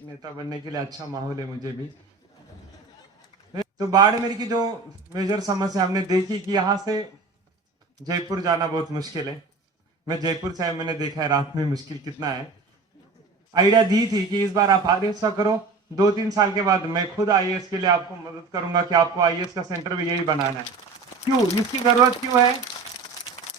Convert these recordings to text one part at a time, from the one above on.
नेता बनने के लिए अच्छा माहौल है मुझे भी। तो बाड़मेर की जो मेजर समस्या हमने देखी कि यहाँ से जयपुर जाना बहुत मुश्किल है। मैं जयपुर से आया, मैंने देखा है रात में मुश्किल कितना है। आइडिया दी थी कि इस बार आप आईएएस का करो, 2-3 साल के बाद मैं खुद आईएएस के लिए आपको मदद करूंगा कि आपको आईएएस का सेंटर भी यही बनाना है। क्यों, इसकी जरूरत क्यों है?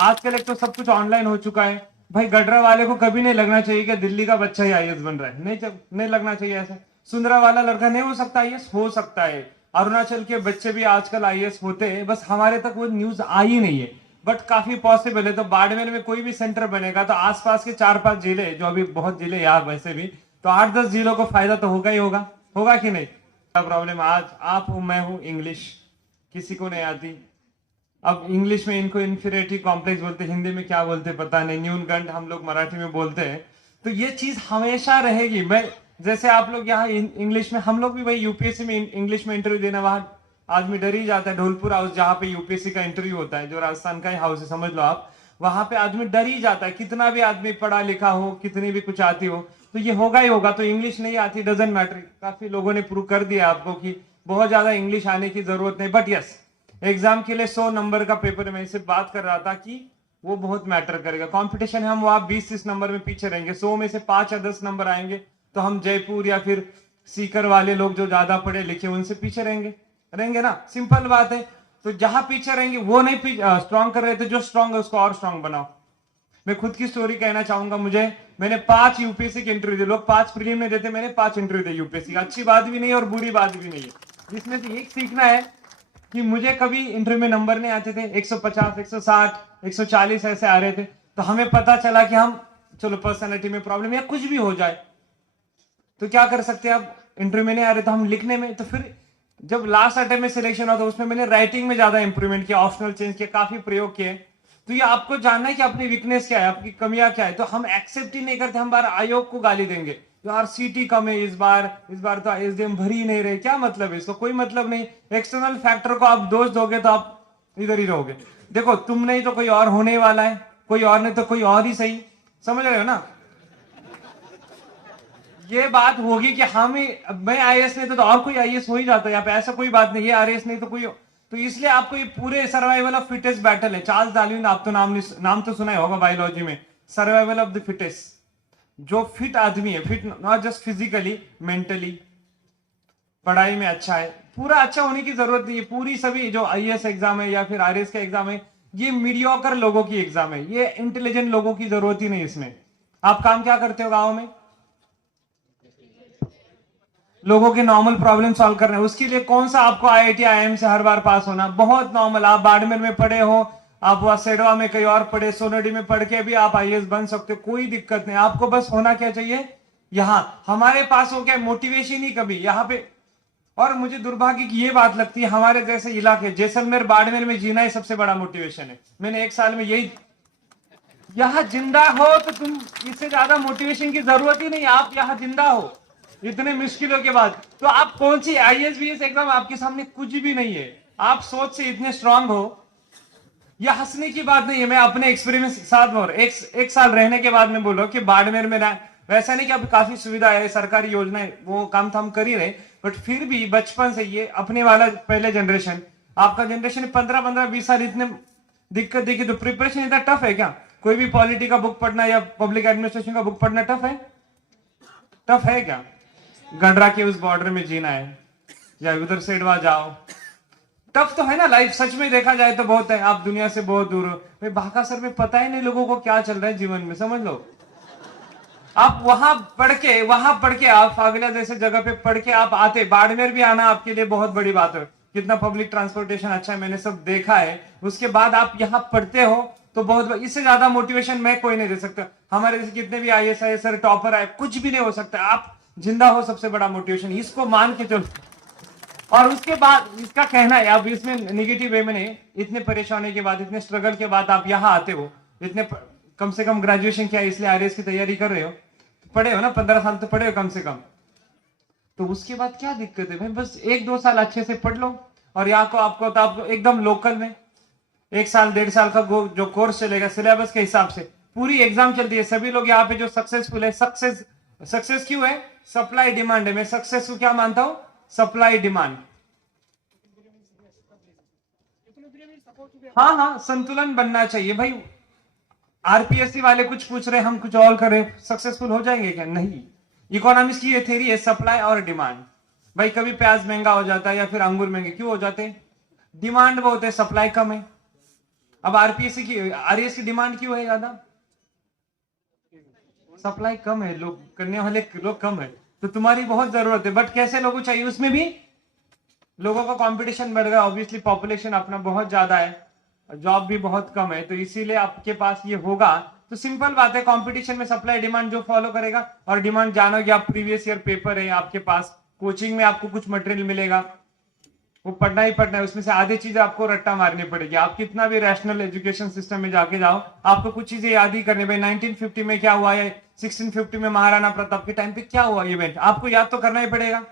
आजकल एक तो सब कुछ ऑनलाइन हो चुका है। भाई गडरा वाले को कभी नहीं लगना चाहिए कि दिल्ली का बच्चा ही आईएएस बन रहा है, नहीं लगना चाहिए ऐसा। सुंदरा वाला लड़का नहीं हो सकता आईएएस, हो सकता है। अरुणाचल के बच्चे भी आजकल आईएएस होते हैं, बस हमारे तक वो न्यूज आई नहीं है, बट काफी पॉसिबल है। तो बाड़मेर में कोई भी सेंटर बनेगा तो आसपास के 4-5 जिले, जो अभी बहुत जिले यहाँ वैसे भी, तो 8-10 जिलों को फायदा तो होगा ही होगा। होगा कि नहीं? प्रॉब्लम आज आप हूं, मैं हूं, इंग्लिश किसी को नहीं आती। अब इंग्लिश में इनको इंफीरियरिटी कॉम्प्लेक्स बोलते, हिंदी में क्या बोलते पता नहीं, न्यूनगंड हम लोग मराठी में बोलते हैं। तो ये चीज हमेशा रहेगी। मैं जैसे आप लोग यहाँ इंग्लिश में, हम लोग भी भाई यूपीएससी में इंग्लिश में इंटरव्यू देना, वहां आदमी डर ही जाता है। ढोलपुर हाउस जहाँ पे यूपीएससी का इंटरव्यू होता है, जो राजस्थान का ही हाउस है समझ लो आप, वहां पे आदमी डर ही जाता है। कितना भी आदमी पढ़ा लिखा हो, कितनी भी कुछ आती हो, तो ये होगा ही होगा। तो इंग्लिश नहीं आती डजंट मैटर। काफी लोगों ने प्रूव कर दिया आपको कि बहुत ज्यादा इंग्लिश आने की जरूरत नहीं। बट यस, एग्जाम के लिए 100 नंबर का पेपर में से बात कर रहा था कि वो बहुत मैटर करेगा। कंपटीशन है, हम वहां 20-30 नंबर में पीछे रहेंगे, 100 में से 5 या 10 नंबर आएंगे तो हम जयपुर या फिर सीकर वाले लोग जो ज्यादा पढ़े लिखे उनसे पीछे रहेंगे ना। सिंपल बात है। तो जहां पीछे रहेंगे वो नहीं स्ट्रांग कर रहे थे, जो स्ट्रांग है उसको और स्ट्रांग बनाओ। मैं खुद की स्टोरी कहना चाहूंगा। मैंने 5 यूपीएससी के इंटरव्यू दिए। लोग 5 प्रीलिम में देते, मैंने 5 इंटरव्यू दिए यूपीएससी का। अच्छी बात भी नहीं और बुरी बात भी नहीं है। जिसमें से एक सीखना है कि मुझे कभी इंटरव्यू में नंबर नहीं आते थे, 150, 160, 140 ऐसे आ रहे थे। तो हमें पता चला कि हम, चलो पर्सनैलिटी में प्रॉब्लम या कुछ भी हो जाए तो क्या कर सकते हैं। अब इंटरव्यू में नहीं आ रहे तो हम लिखने में, तो फिर जब लास्ट अटेम्प्ट में सिलेक्शन हुआ तो उसमें मैंने राइटिंग में ज्यादा इंप्रूवमेंट किया, ऑप्शनल चेंज किया, काफी प्रयोग किए। तो ये आपको जानना है कि अपनी वीकनेस क्या है, आपकी कमियां क्या है। तो हम एक्सेप्ट ही नहीं करते, हम बार आयोग को गाली देंगे, यार सीटी कम है इस बार तो एसडीएम भर ही नहीं रहे। क्या मतलब है इसका? कोई मतलब नहीं। एक्सटर्नल फैक्टर को आप दोष दोगे तो आप इधर ही रहोगे। देखो, तुम नहीं तो कोई और होने वाला है, कोई और नहीं तो कोई और ही सही। समझ रहे हो ना? ये बात होगी कि हम ही, मैं आईएएस नहीं तो और कोई आईएएस हो ही जाता है यहाँ पे, ऐसा कोई बात नहीं है। आईएएस नहीं तो कोई, तो इसलिए आपको ये पूरे सर्वाइवल ऑफ फिटेस्ट बैटल है। चार्ल्स डार्विन, आप तो नाम तो सुना ही होगा बायोलॉजी में, सर्वाइवल ऑफ द फिटेस्ट। जो फिट आदमी है, fit not just physically, mentally, पढ़ाई में अच्छा है, पूरा अच्छा होने की जरूरत नहीं है। पूरी सभी जो आईएएस एग्जाम है या फिर आरएएस का एग्जाम है, ये मीडियोकर लोगों की एग्जाम है, ये इंटेलिजेंट लोगों की जरूरत ही नहीं इसमें। आप काम क्या करते हो गाँव में? लोगों के नॉर्मल प्रॉब्लम सॉल्व करना है। उसके लिए कौन सा आपको आईआईटी आईआईएम से हर बार पास होना? बहुत नॉर्मल। आप बाड़मेर में पढ़े हो, आप वहां सेडवा में कहीं और पढ़े, सोनाडी में पढ़ के भी आप आईएएस बन सकते हो, कोई दिक्कत नहीं। आपको बस होना क्या चाहिए, यहाँ हमारे पास हो क्या, मोटिवेशन ही कभी यहाँ पे। और मुझे दुर्भाग्य की ये बात लगती है, हमारे जैसे इलाके जैसलमेर बाड़मेर में जीना ही सबसे बड़ा मोटिवेशन है। मैंने 1 साल में यही, यहाँ जिंदा हो तो तुम, इससे ज्यादा मोटिवेशन की जरूरत ही नहीं। आप यहाँ जिंदा हो इतने मुश्किलों के बाद, तो आप कौन सी आईएएस बीएस एग्जाम, आपके सामने कुछ भी नहीं है। आप सोच से इतने स्ट्रांग हो, यह हंसने की बात नहीं है। मैं अपने एक्सपीरियंस साथ और एक साल रहने के बाद में बोलो कि बाड़मेर में ना, वैसा नहीं कि अब काफी सुविधा है, सरकारी योजनाएं, वो काम तो हम कर ही रहे, बट फिर भी बचपन से ये अपने वाला पहले जनरेशन, आपका जनरेशन 15-20 साल इतने दिक्कत देखी, तो प्रिपरेशन इतना टफ है क्या? कोई भी पॉलिटी का बुक पढ़ना या पब्लिक एडमिनिस्ट्रेशन का बुक पढ़ना टफ है? टफ है क्या? गडरा के उस बॉर्डर में जीना है या उधर सेडवा जाओ, टफ तो है ना लाइफ। सच में देखा जाए तो बहुत है, आप दुनिया से बहुत दूर हो। भाई भाकासर में पता ही नहीं लोगों को क्या चल रहा है जीवन में, समझ लो। आप वहां पढ़ के आप फागला जैसे जगह पे पढ़ के आप आते, बाड़मेर भी आना आपके लिए बहुत बड़ी बात है। कितना पब्लिक ट्रांसपोर्टेशन अच्छा है, मैंने सब देखा है। उसके बाद आप यहाँ पढ़ते हो तो बहुत, इससे ज्यादा मोटिवेशन मैं कोई नहीं दे सकता। हमारे जैसे कितने भी आईएएस आईएएस टॉपर आए, कुछ भी नहीं हो सकता। आप जिंदा हो, सबसे बड़ा मोटिवेशन, इसको मान के चलो। और उसके बाद इसका कहना है, अब इसमें निगेटिव वे में नहीं, इतने परेशानी के बाद, इतने स्ट्रगल के बाद आप यहाँ आते हो, इतने कम से कम ग्रेजुएशन किया, इसलिए आईएएस की तैयारी कर रहे हो, पढ़े हो ना, 15 साल तो पढ़े हो कम से कम। तो उसके बाद क्या दिक्कत है भाई? बस 1-2 साल अच्छे से पढ़ लो, और यहाँ को आपको एकदम लोकल में 1 साल 1.5 साल का जो कोर्स चलेगा सिलेबस के हिसाब से, पूरी एग्जाम चलती है। सभी लोग यहाँ पे जो सक्सेसफुल है, सक्सेस सक्सेस क्यों है? सप्लाई डिमांड है। मैं सक्सेस को क्या मानता हूं? Supply demand. हाँ हाँ, संतुलन बनना चाहिए भाई। आरपीएससी वाले कुछ पूछ रहे, हम कुछ और करें, सक्सेसफुल हो जाएंगे क्या? नहीं। इकोनॉमिक्स की ये थ्योरी है, सप्लाई और डिमांड। भाई कभी प्याज महंगा हो जाता है या फिर अंगूर महंगे, क्यों हो जाते हैं? डिमांड बहुत है, सप्लाई कम है। अब आरपीएससी की, आरएस की डिमांड क्यों है ज्यादा? सप्लाई कम है, लोग करने वाले लोग कम है, तो तुम्हारी बहुत जरूरत है, बट कैसे लोगों चाहिए? उसमें भी लोगों का कंपटीशन बढ़ गया, ऑब्वियसली पॉपुलेशन अपना बहुत ज्यादा है, जॉब भी बहुत कम है, तो इसीलिए आपके पास ये होगा। तो सिंपल बात है, कंपटीशन में सप्लाई डिमांड जो फॉलो करेगा, और डिमांड जानोगे आप, प्रीवियस ईयर पेपर है आपके पास, कोचिंग में आपको कुछ मटेरियल मिलेगा, वो पढ़ना ही पढ़ना है, उसमें से आधी चीजें आपको रट्टा मारनी पड़ेगी। आप कितना भी रैशनल एजुकेशन सिस्टम में जाके जाओ, आपको कुछ चीजें याद ही करनी। भाई 1950 में क्या हुआ है, 1650 में महाराणा प्रताप के टाइम पे क्या हुआ इवेंट, आपको याद तो करना ही पड़ेगा।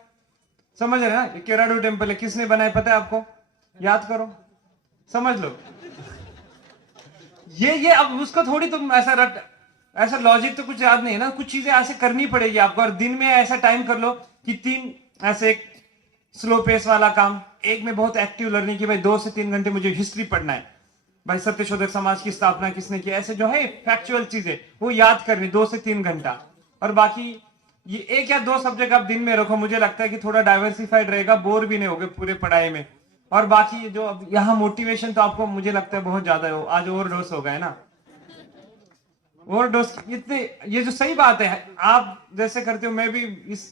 समझ रहे ना? ये केराडू टेम्पल है, किसने बनाया पता है आपको? याद करो, समझ लो। ये अब उसको थोड़ी तुम ऐसा लॉजिक तो कुछ याद नहीं है ना, कुछ चीजें ऐसे करनी पड़ेगी आपको, और दिन में ऐसा टाइम कर लो कि 3 ऐसे स्लो पेस वाला काम, एक में बहुत एक्टिव लर्निंग की, भाई 2 से 3 घंटे मुझे हिस्ट्री पढ़ना है, भाई सत्यशोधक समाज की स्थापना किसने की, ऐसे जो है फैक्चुअल चीजें वो याद करनी 2 से 3 घंटा। और बाकी ये 1 या 2 सब्जेक्ट आप दिन में रखो, मुझे लगता है कि थोड़ा डाइवर्सिफाइड रहेगा, बोर भी नहीं होगे पूरे पढ़ाई में। और बाकी जो अब यहाँ मोटिवेशन तो आपको मुझे लगता है बहुत ज्यादा है, आज ओवरडोज हो गए ना, ओवरडोज इतने, ये जो सही बात है, आप जैसे करते हो, मैं भी इस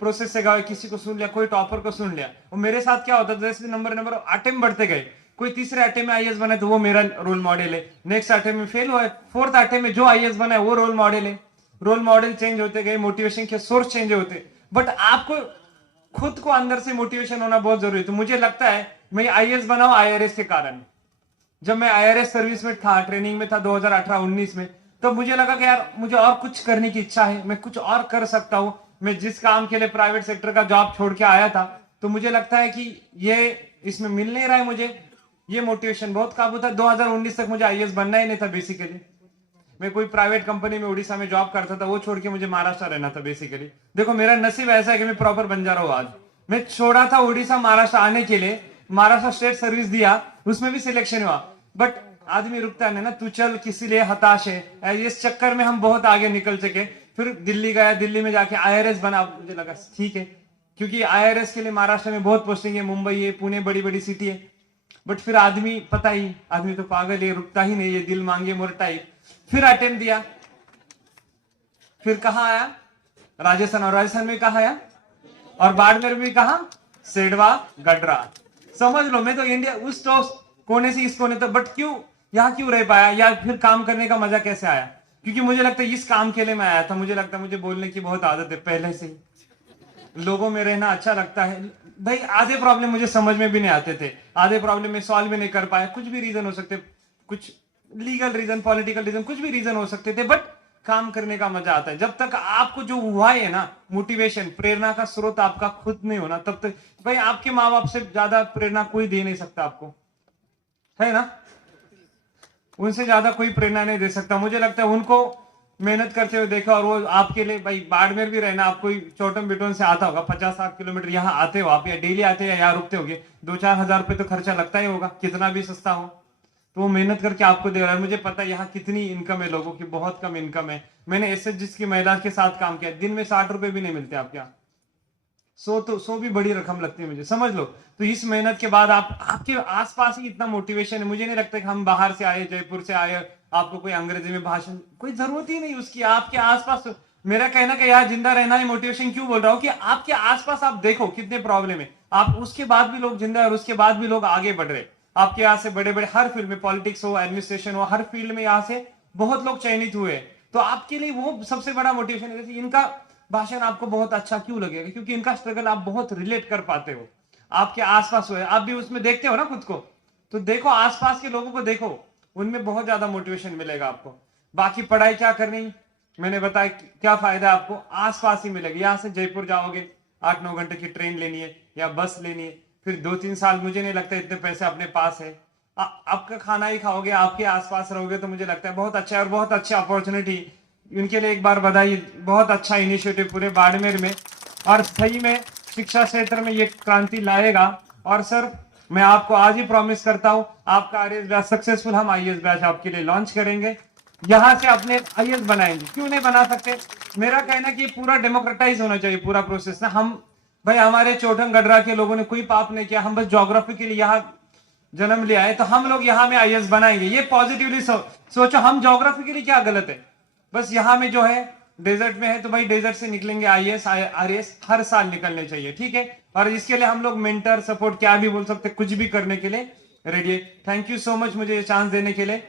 प्रोसेस से गया, किसी को सुन लिया, कोई टॉपर को सुन लिया, और मेरे साथ क्या होता था, जैसे नंबर अटेम्प्ट बढ़ते गए, कोई तीसरे अटेम्प्ट में आईएएस बना तो वो मेरा रोल मॉडल है, नेक्स्ट अटेम्प्ट में फेल हुआ, फोर्थ अटेम्प्ट में जो आईएएस बना है वो रोल मॉडल है। रोल मॉडल चेंज होते गए, मोटिवेशन के सोर्स चेंज होते, बट आपको खुद को अंदर से मोटिवेशन होना बहुत जरूरी है। तो मुझे लगता है मैं आईएएस बना हूं आईआरएस के कारण। जब मैं आईआरएस सर्विस में था, ट्रेनिंग में था 2018-19 में, तो मुझे लगा कि यार मुझे और कुछ करने की इच्छा है, मैं कुछ और कर सकता हूं। मैं जिस काम के लिए प्राइवेट सेक्टर का जॉब छोड़ के आया था, तो मुझे लगता है कि ये इसमें मिल नहीं रहा है मुझे, ये मोटिवेशन बहुत काबू था। 2019 तक मुझे आईएएस बनना ही नहीं था बेसिकली। मैं कोई प्राइवेट कंपनी में उड़ीसा में जॉब करता था, वो छोड़ के मुझे महाराष्ट्र रहना था बेसिकली। देखो मेरा नसीब ऐसा है कि मैं प्रॉपर बन जा रहा हूँ आज। मैं छोड़ा था उड़ीसा महाराष्ट्र आने के लिए, महाराष्ट्र स्टेट सर्विस दिया, उसमें भी सिलेक्शन हुआ, बट आदमी रुकता है ना, तू चल किसी लिए हताश है, इस चक्कर में हम बहुत आगे निकल सके। फिर दिल्ली गया, दिल्ली में जाके आईआरएस बना, मुझे लगा ठीक है, क्योंकि आईआरएस के लिए महाराष्ट्र में बहुत पोस्टिंग है, मुंबई है, पुणे, बड़ी बड़ी सिटी है। बट फिर आदमी, पता ही आदमी तो पागल है, रुकता ही नहीं, ये दिल मांगे मोर टाइप। फिर अटेम्प्ट दिया, फिर कहा आया राजस्थान, और राजस्थान में कहा आया, और बाड़मेर में कहा सेडवा गडरा। समझ लो, मैं तो इंडिया उस तो कोने से इस कोने तक, बट क्यों यहां क्यों रह पाया, या फिर काम करने का मजा कैसे आया? क्योंकि मुझे लगता है इस काम के लिए मैं आया था। मुझे लगता है मुझे बोलने की बहुत आदत है पहले से ही, लोगों में रहना अच्छा लगता है भाई। आधे प्रॉब्लम मुझे समझ में भी नहीं आते थे, आधे प्रॉब्लम में सॉल्व भी नहीं कर पाया, कुछ भी रीजन हो सकते, कुछ लीगल रीजन, पॉलिटिकल रीजन, कुछ भी रीजन हो सकते थे, बट काम करने का मजा आता है। जब तक आपको जो हुआ है ना मोटिवेशन, प्रेरणा का स्रोत आपका खुद नहीं होना, तब तक भाई आपके माँ बाप से ज्यादा प्रेरणा कोई दे नहीं सकता आपको, है ना? उनसे ज्यादा कोई प्रेरणा नहीं दे सकता। मुझे लगता है उनको मेहनत करते हुए देखा, और वो आपके लिए, भाई बाड़मेर भी रहना, आप कोई चोटम बिटोन से आता होगा, 50-60 किलोमीटर यहाँ आते हो आप, या डेली आते हैं, यहाँ रुकते होगे, 2-4 हजार रुपए तो खर्चा लगता ही होगा, कितना भी सस्ता हो, तो वो मेहनत करके आपको दे रहा है। मुझे पता है यहाँ कितनी इनकम है लोगों की, बहुत कम इनकम है। मैंने एसएचजी की महिला के साथ काम किया, दिन में 60 रुपए भी नहीं मिलते आपके यहाँ, 100 भी बड़ी रकम लगती है मुझे, समझ लो। तो इस मेहनत के बाद आपके आसपास ही इतना मोटिवेशन है। मुझे नहीं लगता कि हम बाहर से आए, जयपुर से आए, आपको कोई अंग्रेजी में भाषण, कोई जरूरत ही नहीं उसकी, आपके आसपास। मेरा कहना कि यार जिंदा रहना है मोटिवेशन क्यों बोल रहा हूँ, कि आपके आसपास आप देखो कितने प्रॉब्लम है, आप उसके बाद भी लोग जिंदा है, और उसके बाद भी लोग आगे बढ़ रहे। आपके यहाँ से बड़े बड़े हर फील्ड में, पॉलिटिक्स हो, एडमिनिस्ट्रेशन हो, हर फील्ड में यहाँ से बहुत लोग चयनित हुए। तो आपके लिए वो सबसे बड़ा मोटिवेशन है। जैसे इनका भाषण आपको बहुत अच्छा क्यों लगेगा, क्योंकि इनका स्ट्रगल आप बहुत रिलेट कर पाते हो, आपके आसपास हो, आप भी उसमें देखते हो ना खुद को, तो देखो आसपास के लोगों को देखो, उनमें बहुत ज्यादा मोटिवेशन मिलेगा आपको। बाकी पढ़ाई क्या करनी, मैंने बताया क्या फायदा है आपको, आसपास ही मिलेगा। यहां से जयपुर जाओगे 8-9 घंटे की ट्रेन लेनी है या बस लेनी है, फिर 2-3 साल मुझे नहीं लगता इतने पैसे अपने पास है, आपका खाना ही खाओगे, आपके आसपास रहोगे, तो मुझे लगता है बहुत अच्छा है, और बहुत अच्छी अपॉर्चुनिटी उनके लिए एक बार बधाई। बहुत अच्छा इनिशिएटिव पूरे बाड़मेर में, और सही में शिक्षा क्षेत्र में ये क्रांति लाएगा। और सर मैं आपको आज ही प्रॉमिस करता हूं, आपका आईएएस बैच सक्सेसफुल, हम आईएएस बैच आपके लिए लॉन्च करेंगे, यहां से अपने आईएएस बनाएंगे। क्यों नहीं बना सकते? मेरा कहना कि पूरा डेमोक्रेटाइज होना चाहिए पूरा प्रोसेस ना। हम भाई हमारे चोटन गडरा के लोगों ने कोई पाप नहीं किया, हम बस ज्योग्राफी के लिए यहाँ जन्म लिया है, तो हम लोग यहाँ में आईएएस बनाएंगे। ये पॉजिटिवली सोचो, हम ज्योग्राफी के लिए क्या गलत है? बस यहाँ में जो है डेजर्ट में है, तो भाई डेजर्ट से निकलेंगे आईएएस आरएएस हर साल निकलने चाहिए, ठीक है। और इसके लिए हम लोग मेंटर सपोर्ट क्या भी बोल सकते, कुछ भी करने के लिए रेडी है। थैंक यू सो मच मुझे ये चांस देने के लिए।